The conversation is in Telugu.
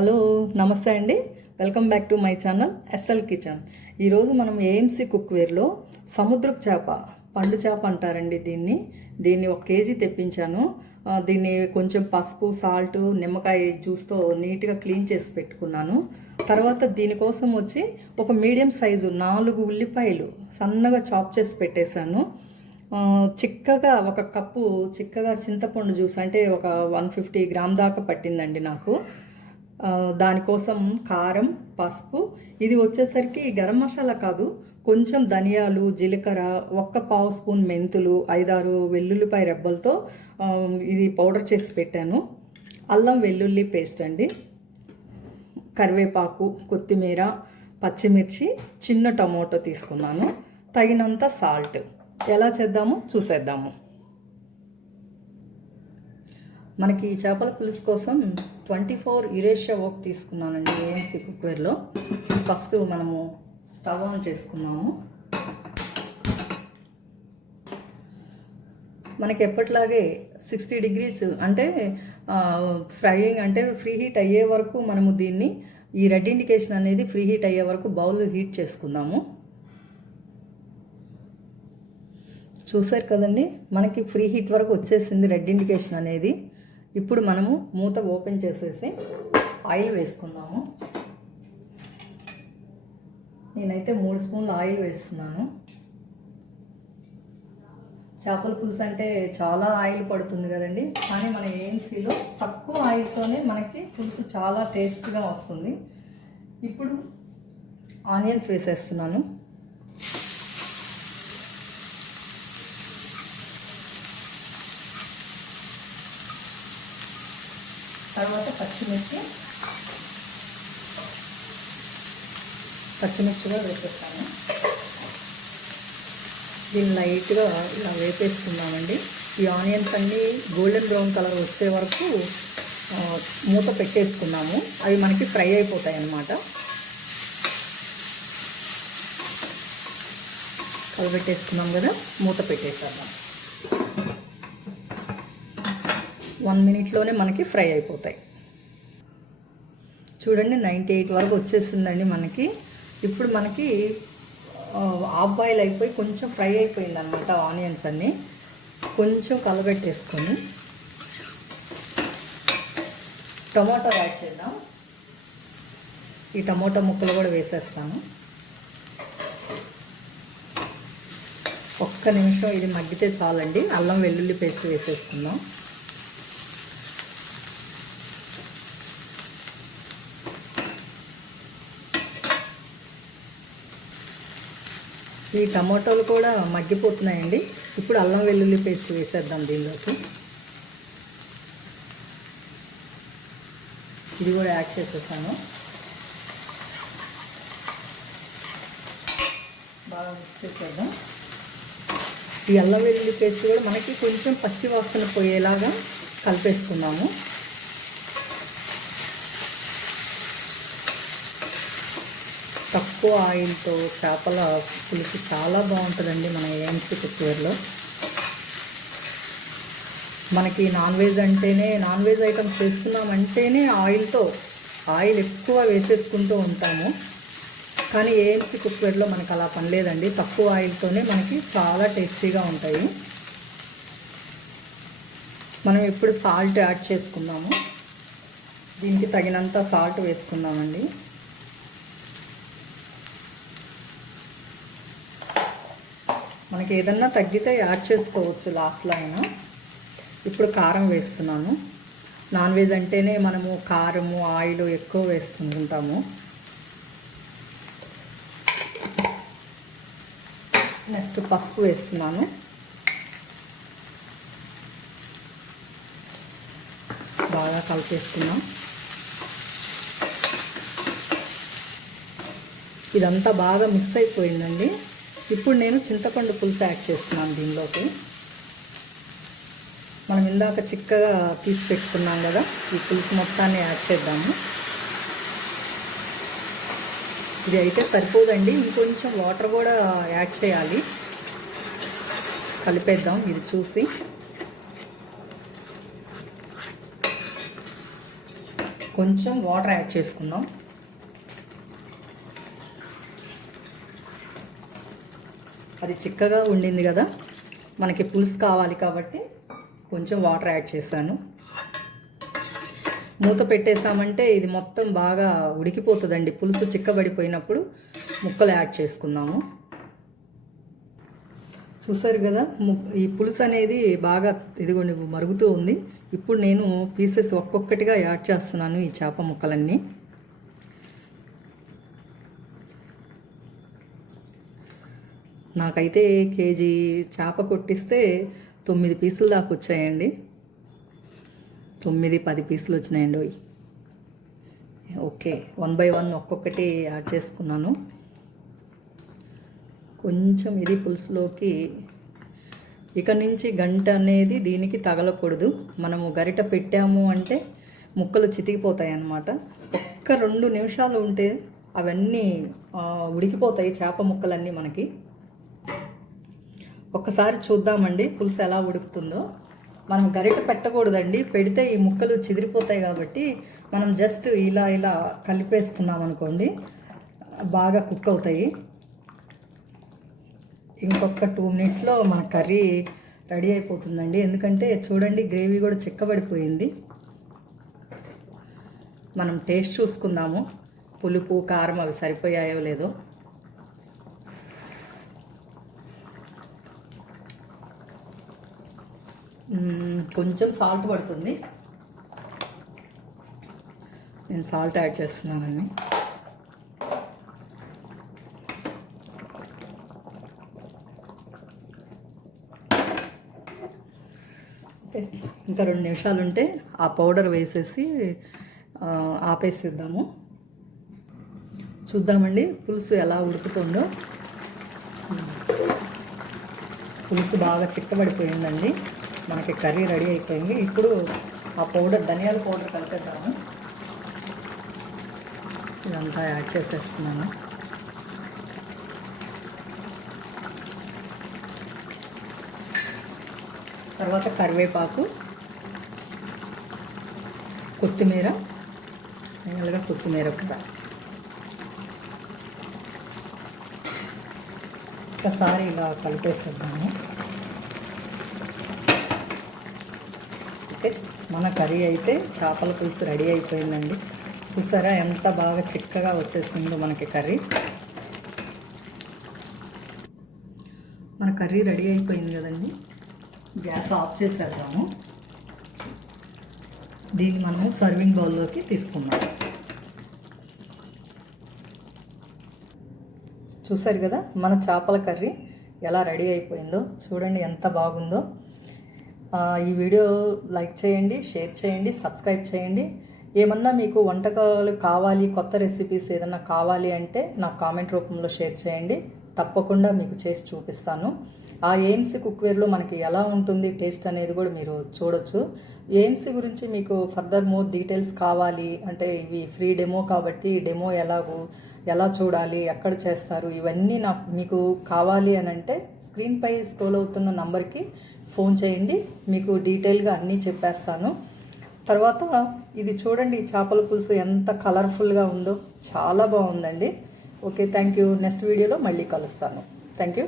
హలో నమస్తే అండి. Welcome back to my channel SL kitchen. ఈరోజు మనం ఏఎంసీ కుక్వేర్లో సముద్రపు చేప, పండు చేప అంటారండి దీన్ని 1 కేజీ తెప్పించాను. దీన్ని కొంచెం పసుపు, సాల్ట్, నిమ్మకాయ జ్యూస్తో నీట్గా క్లీన్ చేసి పెట్టుకున్నాను. తర్వాత దీనికోసం వచ్చి ఒక మీడియం సైజు 4 ఉల్లిపాయలు సన్నగా చాప్ చేసి పెట్టేశాను. చిక్కగా 1 కప్పు చిక్కగా చింతపండు జ్యూస్ అంటే ఒక 150 గ్రామ్ దాకా పట్టిందండి నాకు. దానికోసం కారం, పసుపు, ఇది వచ్చేసరికి గరం మసాలా కాదు, కొంచెం ధనియాలు, జీలకర్ర, 1 పావు స్పూన్ మెంతులు, 5-6 వెల్లుల్లిపాయ రెబ్బలతో ఇది పౌడర్ చేసి పెట్టాను. అల్లం వెల్లుల్లి పేస్ట్ అండి, కరివేపాకు, కొత్తిమీర, పచ్చిమిర్చి, చిన్న టమోటో తీసుకున్నాను, తగినంత సాల్ట్. ఎలా చేద్దామో చూసేద్దాము. మనకి ఈ చేపల పులుసు కోసం 24 యురేషియా ఓక్ తీసుకున్నానండి ఏఎంసీ కుక్వేర్లో. ఫస్ట్ మనము స్టవ్ ఆన్ చేసుకున్నాము. మనకి ఎప్పటిలాగే 60 డిగ్రీస్ అంటే ఫ్రైయింగ్ అంటే ఫ్రీ హీట్ అయ్యే వరకు మనము దీన్ని ఈ రెడ్ ఇండికేషన్ అనేది ఫ్రీ హీట్ అయ్యే వరకు బౌల్ హీట్ చేసుకుందాము. చూసారు కదండి, మనకి ఫ్రీ హీట్ వరకు వచ్చేసింది రెడ్ ఇండికేషన్ అనేది. ఇప్పుడు మనము మూత ఓపెన్ చేసేసి ఆయిల్ వేసుకుందాము. నేనైతే 3 స్పూన్లు ఆయిల్ వేస్తున్నాను. చేపల పులుసు అంటే చాలా ఆయిల్ పడుతుంది కదండి, కానీ మన ఏఎంసీలో తక్కువ ఆయిల్తోనే మనకి పులుసు చాలా టేస్ట్గా వస్తుంది. ఇప్పుడు ఆనియన్స్ వేసేస్తున్నాను. తర్వాత పచ్చిమిర్చి కూడా వేసేస్తాను. దీన్ని లైట్గా ఇలా వేపేసుకున్నామండి. ఈ ఆనియన్స్ అన్నీ గోల్డెన్ బ్రౌన్ కలర్ వచ్చే వరకు మూత పెట్టేసుకున్నాము. అవి మనకి ఫ్రై అయిపోతాయి అన్నమాట. కలబెట్టేసుకున్నాం కదా, మూత పెట్టేసేద్దాం. 1 మినిట్లోనే మనకి ఫ్రై అయిపోతాయి. చూడండి, 98 వరకు వచ్చేసిందండి మనకి. ఇప్పుడు మనకి హాఫ్ బాయిల్ అయిపోయి కొంచెం ఫ్రై అయిపోయింది అనమాట ఆనియన్స్ అన్నీ. కొంచెం కలబెట్టేసుకొని టమాటో యాడ్ చేద్దాం. ఈ టమాటో ముక్కలు కూడా వేసేస్తాను. 1 నిమిషం ఇది మగ్గితే చాలండి. అల్లం వెల్లుల్లి పేస్ట్ వేసేసుకుందాం. ఈ టమాటోలు కూడా మగ్గిపోతున్నాయండి. ఇప్పుడు అల్లం వెల్లుల్లి పేస్ట్ వేసేద్దాం దీనిలోకి. ఇది కూడా యాడ్ చేసేసాను. బాగా మిక్స్ చేసేద్దాం. ఈ అల్లం వెల్లుల్లి పేస్ట్ కూడా మనకి కొంచెం పచ్చి వాసన పోయేలాగా కలిపేసుకున్నాము. తక్కువ ఆయిల్తో చేపల పులుసు చాలా బాగుంటుందండి మన ఏఎంసీ కుక్వేర్లో. మనకి నాన్ వెజ్ ఐటమ్స్ చేసుకున్నామంటేనే ఆయిల్ ఎక్కువ వేసేసుకుంటూ ఉంటాము. కానీ ఏఎంసీ కుక్వేర్లో మనకు అలా పని లేదండి. తక్కువ ఆయిల్తోనే మనకి చాలా టేస్టీగా ఉంటాయి. మనం ఇప్పుడు సాల్ట్ యాడ్ చేసుకుందాము. దీనికి తగినంత సాల్ట్ వేసుకుందామండి. మనకి ఏదన్నా తగ్గితే యాడ్ చేసుకోవచ్చు లాస్ట్లో అయినా. ఇప్పుడు కారం వేస్తున్నాను. నాన్ వెజ్ అంటేనే మనము కారము, ఆయిల్ ఎక్కువ వేస్తుంటాము. నెక్స్ట్ పసుపు వేస్తున్నాను. బాగా కలిపేస్తున్నాం. ఇదంతా బాగా మిక్స్ అయిపోయిందండి. ఇప్పుడు నేను చింతపండు పులుసు యాడ్ చేస్తున్నాను దీనిలోకి. మనం ఇందాక చిక్కగా తీసి పెట్టుకున్నాం కదా, ఈ పులుసు మొత్తాన్ని యాడ్ చేద్దాము. ఇది అయితే సరిపోదండి, ఇంకొంచెం వాటర్ కూడా యాడ్ చేయాలి. కలిపేద్దాం ఇది చూసి. కొంచెం వాటర్ యాడ్ చేసుకుందాం. అది చిక్కగా ఉండింది కదా, మనకి పులుసు కావాలి కాబట్టి కొంచెం వాటర్ యాడ్ చేశాను. మూత పెట్టేసామంటే ఇది మొత్తం బాగా ఉడికిపోతుందండి. పులుసు చిక్కబడిపోయినప్పుడు ముక్కలు యాడ్ చేసుకుందాము. చూసారు కదా, ఈ పులుసు అనేది బాగా ఇదిగోండి మరుగుతూ ఉంది. ఇప్పుడు నేను పీసెస్ ఒక్కొక్కటిగా యాడ్ చేస్తున్నాను ఈ చేప ముక్కలన్నీ. నాకైతే కేజీ చేప కొట్టిస్తే 9 పీసులు దాకా వచ్చాయండి. 9-10 పీసులు వచ్చినాయండి. ఓకే, 1 బై 1 ఒక్కొక్కటి యాడ్ చేసుకున్నాను. కొంచెం ఇది పులుసులోకి ఇక నుంచి గంట అనేది దీనికి తగలకూడదు. మనము గరిట పెట్టాము అంటే ముక్కలు చితికిపోతాయి అన్నమాట. ఒక్క 2 నిమిషాలు ఉంటే అవన్నీ ఉడికిపోతాయి చేప ముక్కలన్నీ మనకి. ఒక్కసారి చూద్దామండి పులుసు ఎలా ఉడుకుతుందో. మనం గరిట పెట్టకూడదండి, పెడితే ఈ ముక్కలు చిదిరిపోతాయి కాబట్టి మనం జస్ట్ ఇలా ఇలా కలిపేసుకున్నాం అనుకోండి బాగా కుక్ అవుతాయి. ఇంకొక 2 మినిట్స్లో మన కర్రీ రెడీ అయిపోతుందండి. ఎందుకంటే చూడండి గ్రేవీ కూడా చిక్కబడిపోయింది. మనం టేస్ట్ చూసుకుందాము, పులుపు కారం అవి సరిపోయాయో లేదో. కొంచెం సాల్ట్ పడుతుంది, నేను సాల్ట్ యాడ్ చేస్తున్నానండి. ఇంకా 2 నిమిషాలు ఉంటే ఆ పౌడర్ వేసేసి ఆపేసిద్దాము. చూద్దామండి పులుసు ఎలా ఉడుకుతుందో. పులుసు బాగా చిక్కబడిపోయిందండి, మనకి కర్రీ రెడీ అయిపోయింది. ఇప్పుడు ఆ పౌడర్, ధనియాల పౌడర్ కలిపేద్దాము. ఇదంతా యాడ్ చేసేస్తున్నాను. తర్వాత కరివేపాకు, కొత్తిమీర, ఫైనల్గా కొత్తిమీర కూడా ఒకసారి ఇలా కలిపేస్తున్నాను. ఓకే, మన కర్రీ అయితే చేపల పులుసు రెడీ అయిపోయిందండి. చూసారా ఎంత బాగా చిక్కగా వచ్చేసిందో మనకి కర్రీ. మన కర్రీ రెడీ అయిపోయింది కదండి. గ్యాస్ ఆఫ్ చేసేద్దాము. దీన్ని మనము సర్వింగ్ బౌల్లోకి తీసుకుందాం. చూసారు కదా మన చేపల కర్రీ ఎలా రెడీ అయిపోయిందో. చూడండి ఎంత బాగుందో. ఈ వీడియో లైక్ చేయండి, షేర్ చేయండి, సబ్స్క్రైబ్ చేయండి. ఏమన్నా మీకు వంటకాలు కావాలి, కొత్త రెసిపీస్ ఏదన్నా కావాలి అంటే నాకు కామెంట్ రూపంలో షేర్ చేయండి. తప్పకుండా మీకు చేసి చూపిస్తాను. ఆ ఏఎంసీ కుక్వేర్లో మనకి ఎలా ఉంటుంది టేస్ట్ అనేది కూడా మీరు చూడొచ్చు. ఏఎంసీ గురించి మీకు ఫర్దర్ మోర్ డీటెయిల్స్ కావాలి అంటే ఇవి ఫ్రీ డెమో కాబట్టి డెమో ఎలా చూడాలి, ఎక్కడ చేస్తారు, ఇవన్నీ మీకు కావాలి అని అంటే స్క్రీన్పై స్క్రోల్ అవుతున్న నంబర్కి ఫోన్ చేయండి, మీకు డీటెయిల్గా అన్నీ చెప్పేస్తాను. తర్వాత ఇది చూడండి చేపల పులుసు ఎంత కలర్ఫుల్గా ఉందో, చాలా బాగుందండి. Okay, thank you. నెక్స్ట్ వీడియోలో మళ్ళీ కలుస్తాను. Thank you.